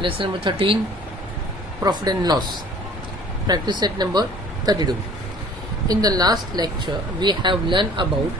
Lesson number 13, Profit and Loss. Practice set number 32. In the last lecture, we have learned about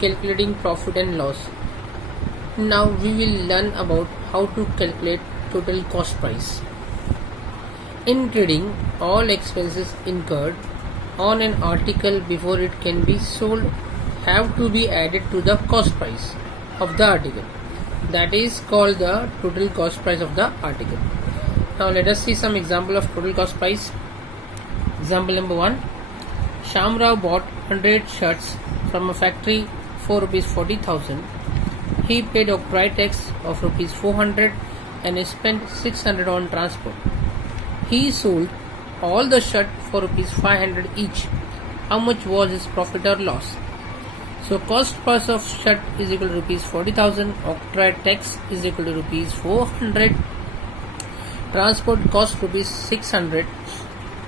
calculating profit and loss. Now we will learn about how to calculate total cost price. In trading, all expenses incurred on an article before it can be sold have to be added to the cost price of the article. That is called the total cost price of the article. Now let us see some example of total cost price. Example number 1. Shamrao bought 100 shirts from a factory for rupees 40,000. He paid octroi tax of rupees 400 and spent 600 on transport. He sold all the shirts for rupees 500 each. How much was his profit or loss? So cost price of shirt is equal to rupees 40,000, octroi tax is equal to rupees 400, transport cost rupees 600.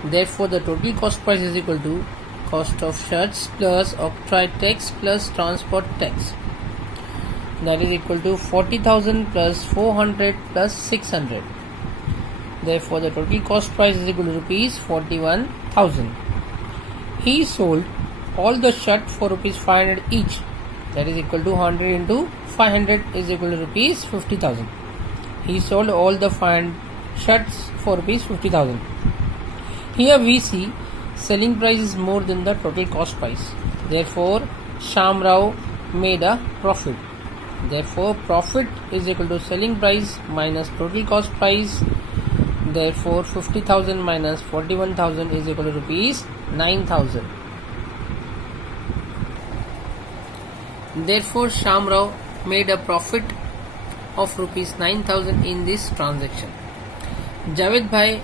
Therefore the total cost price is equal to cost of shirts plus octroi tax plus transport tax. That is equal to 40,000 plus 400 plus 600. Therefore the total cost price is equal to rupees 41,000. He sold all the shirt for rupees 500 each. That is equal to 100 into 500 is equal to rupees 50,000. He sold all the 500 shirts for rupees 50,000. Here we see selling price is more than the total cost price. Therefore Shamrao made a profit. Therefore profit is equal to selling price minus total cost price. Therefore 50,000 minus 41,000 is equal to rupees 9,000. Therefore Shamrao made a profit of rupees 9,000 in this transaction. Javed Bhai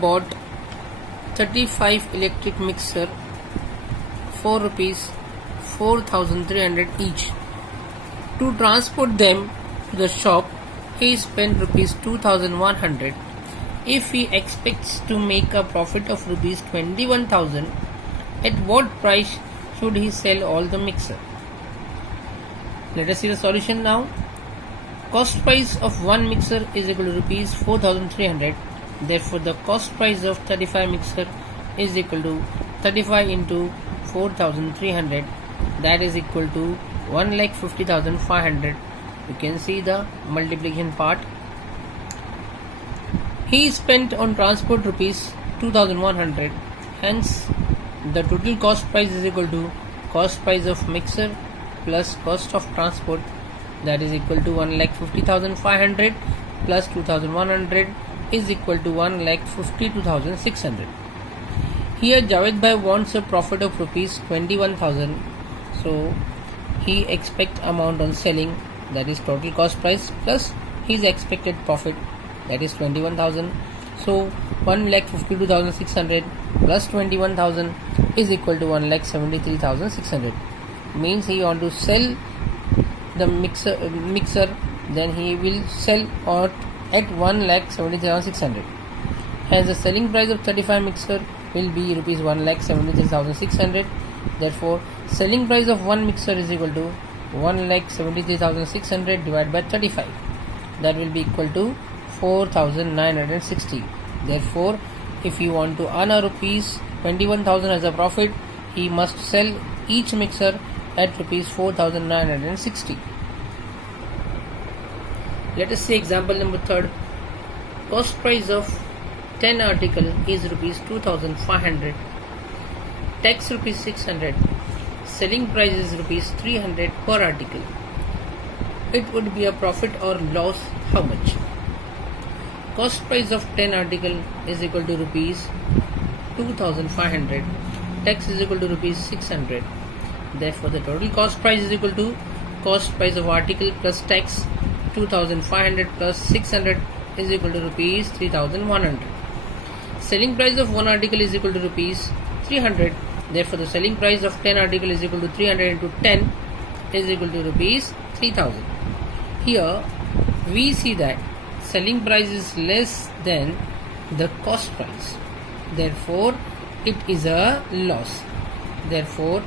bought 35 electric mixer for rupees 4,300 each. To transport them to the shop, he spent rupees 2,100. If he expects to make a profit of rupees 21,000, at what price should he sell all the mixer? Let us see the solution now. Cost price of one mixer is equal to rupees 4,300. Therefore the cost price of 35 mixer is equal to 35 into 4,300. That is equal to 1,50,500. You can see the multiplication part. He spent on transport rupees 2,100. Hence the total cost price is equal to cost price of mixer plus cost of transport, that is equal to 1,50,500 plus 2,100 is equal to 1,52,600. Here Javed Bhai wants a profit of rupees 21,000. So he expect amount on selling, that is total cost price plus his expected profit, that is 21,000. So 1,52,600 plus 21,000 is equal to 1,73,600. Means he want to sell the mixer, then he will sell at 1,73,600. Hence the selling price of 35 mixer will be rupees 1,73,600. Therefore selling price of one mixer is equal to 1,73,600 divided by 35. That will be equal to 4,960. Therefore if you want to earn a rupees 21,000 as a profit, he must sell each mixer at rupees 4,960. Let us see example number 3. Cost price of 10 article is rupees 2,500. Tax rupees 600. Selling price is rupees 300 per article. It would be a profit or loss how much? Cost price of 10 article is equal to rupees 2,500. Tax is equal to rupees 600. Therefore the total cost price is equal to cost price of article plus tax. 2,500 plus 600 is equal to rupees 3,100. Selling price of one article is equal to rupees 300. Therefore the selling price of 10 article is equal to 300 into 10 is equal to rupees 3,000. Here we see that selling price is less than the cost price. Therefore it is a loss. Therefore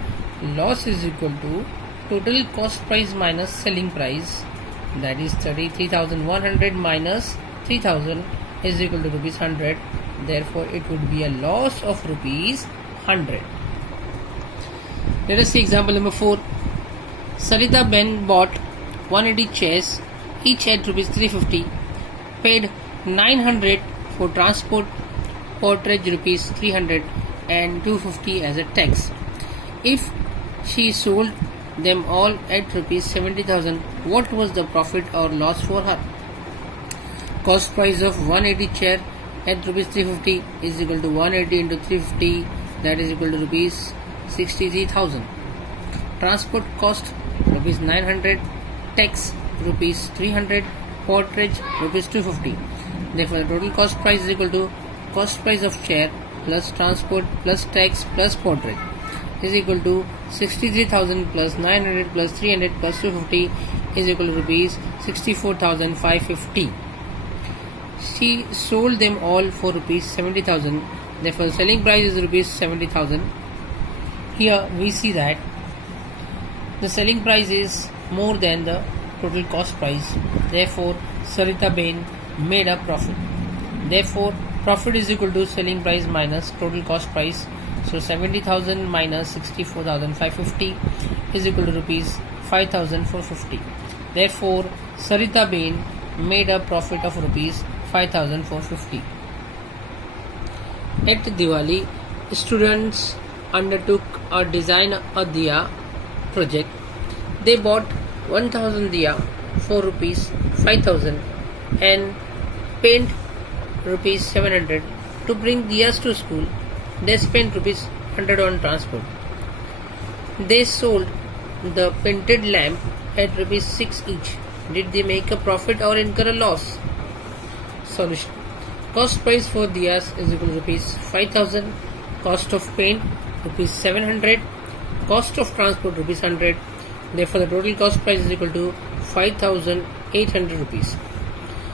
loss is equal to total cost price minus selling price, that is 33,100 minus 3000 is equal to rupees 100. Therefore, it would be a loss of rupees 100. Let us see example number 4. Sarita Ben bought 180 chairs, each at rupees 350, paid 900 for transport, porterage rupees 300 and 250 as a tax. If she sold them all at rupees 70,000, what was the profit or loss for her? Cost price of 180 chair at rupees 350 is equal to 180 into 350, that is equal to rupees 63,000. Transport cost rupees 900, tax rupees 300, porterage rupees 250. Therefore, the total cost price is equal to cost price of chair plus transport plus tax plus porterage is equal to 63,000 plus 900 plus 300 plus 250 is equal to rupees 64,550. She sold them all for rupees 70,000. Therefore, selling price is rupees 70,000. Here we see that the selling price is more than the total cost price. Therefore, Sarita Ben made a profit. Therefore, profit is equal to selling price minus total cost price. So 70,000 minus 64,550 is equal to rupees 5,450. Therefore, Sarita Ben made a profit of rupees 5,450. At Diwali, students undertook a design a diya project. They bought 1,000 diya for rupees 5,000 and paint rupees 700 to bring diyas to school. They spent rupees 100 on transport. They sold the painted lamp at rupees 6 each. Did they make a profit or incur a loss? Solution. Cost price for diyas is equal to rupees 5,000. Cost of paint rupees 700. Cost of transport rupees 100. Therefore, the total cost price is equal to 5,800 rupees.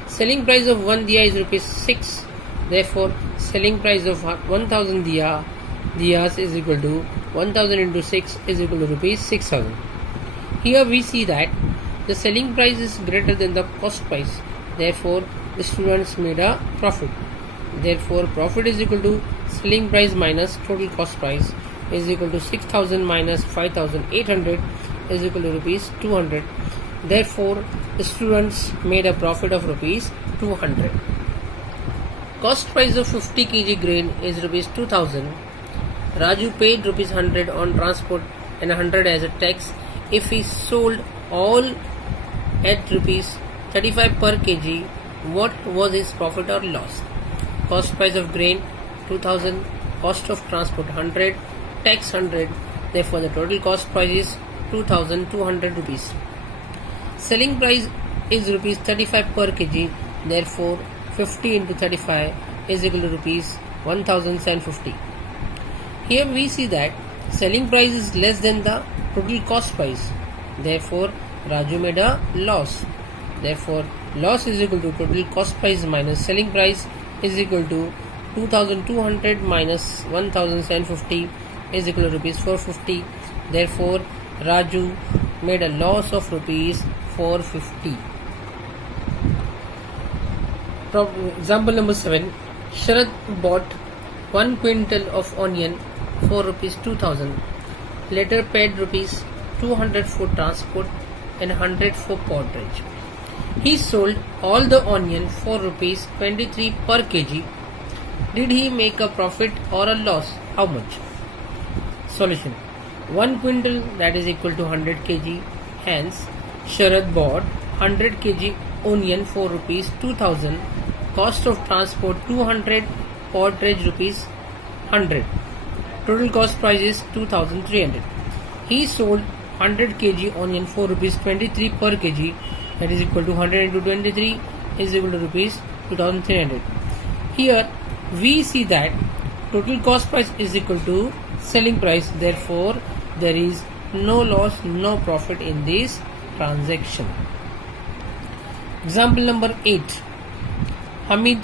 Selling price of 1 diya is rupees 6. Therefore, selling price of 1,000 diyas is equal to 1,000 into 6 is equal to rupees 6,000. Here we see that the selling price is greater than the cost price. Therefore, the students made a profit. Therefore, profit is equal to selling price minus total cost price is equal to 6,000 minus 5,800 is equal to rupees 200. Therefore, the students made a profit of rupees 200. Cost price of 50 kg grain is rupees 2,000. Raju paid rupees 100 on transport and 100 as a tax. If he sold all at rupees 35 per kg, what was his profit or loss? Cost price of grain 2,000, cost of transport 100, tax 100. Therefore, the total cost price is 2,200 rupees. Selling price is rupees 35 per kg. Therefore, 50 into 35 is equal to rupees 1,750. Here we see that selling price is less than the total cost price. Therefore, Raju made a loss. Therefore, loss is equal to total cost price minus selling price is equal to 2,200 minus 1,750 is equal to rupees 450. Therefore, Raju made a loss of rupees 450. Example number 7. Sharad bought 1 quintal of onion for rupees 2,000. Later paid rupees 200 for transport and 100 for porterage. He sold all the onion for rupees 23 per kg. Did he make a profit or a loss? How much? Solution. 1 quintal, that is equal to 100 kg. Hence, Sharad bought 100 kg onion for rupees 2,000. Cost of transport 200, porterage rupees 100. Total cost price is 2,300. He sold 100 kg onion for rupees 23 per kg, that is equal to 100 into 23 is equal to rupees 2,300. Here we see that total cost price is equal to selling price. Therefore, there is no loss, no profit in this transaction. Example number 8. Hamid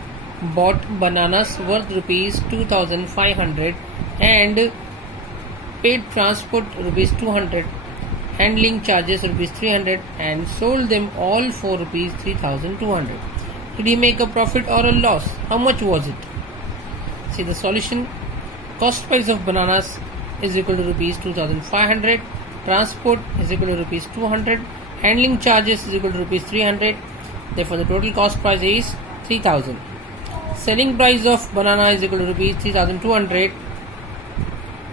bought bananas worth rupees 2,500 and paid transport rupees 200, handling charges rupees 300 and sold them all for rupees 3,200. Did he make a profit or a loss? How much was it? See the solution. Cost price of bananas is equal to rupees 2500. Transport is equal to rupees 200. Handling charges is equal to rupees 300. Therefore, the total cost price is 3000. Selling price of banana is equal to rupees 3200.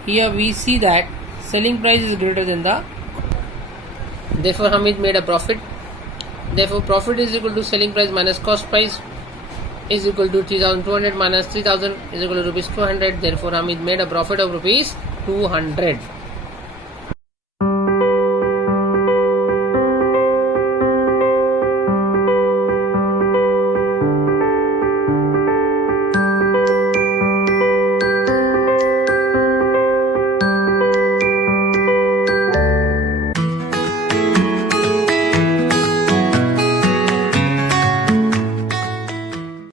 Here we see that selling price is greater than the. Therefore, Hamid made a profit. Therefore, profit is equal to selling price minus cost price is equal to 3200 minus 3000 is equal to rupees 200. Therefore, Hamid made a profit of rupees 200.